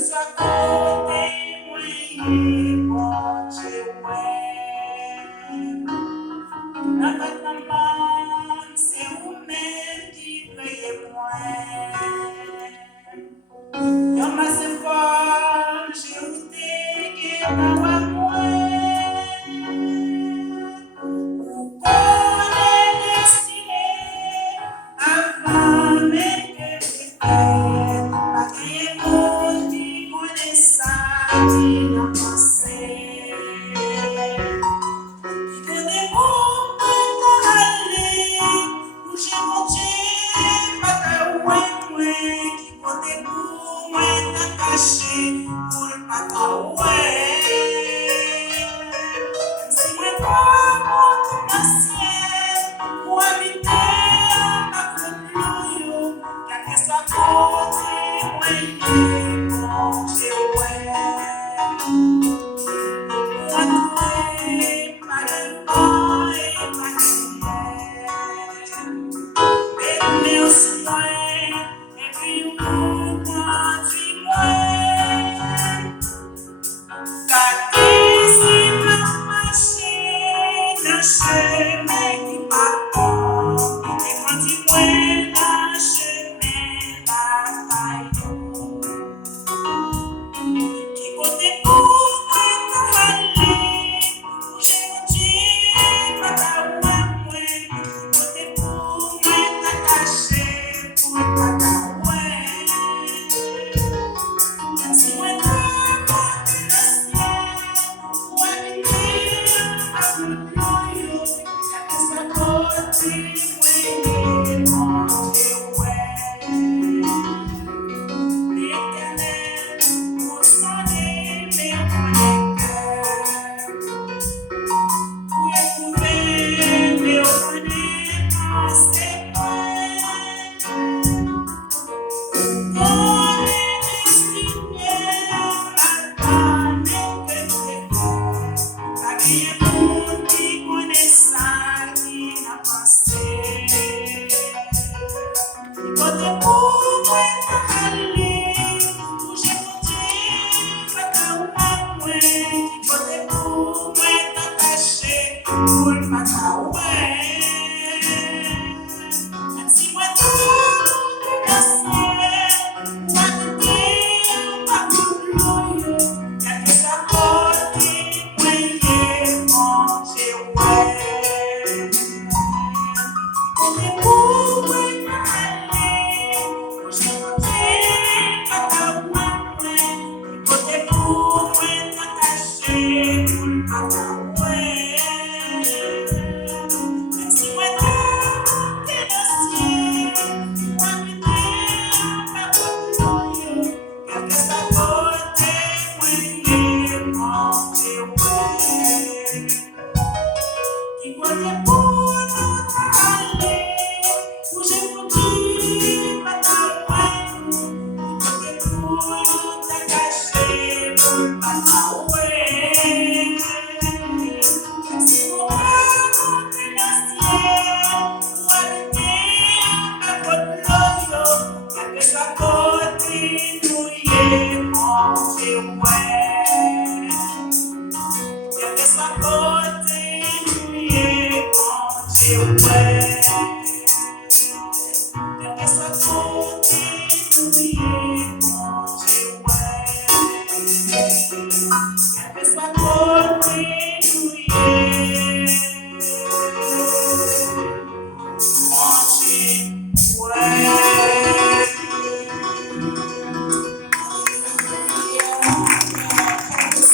sua côté, oui, bon Dieu, ouais. La maman, c'est vous-même qui payez moi. Yo mas fort, j'ai outé que não há o cone destiné avant même que je t'aime, pas qu'il monde qui connaissa qui n'a passé. Qui connaît pour aller, où j'ai mangé, pas qu'à oué, qui connaît pour moi, t'as caché, pour pas qu'à si moi pas mon ancien, pour habiter ma commune, quel que soit côté, moi, mon Dieu, ouais. What?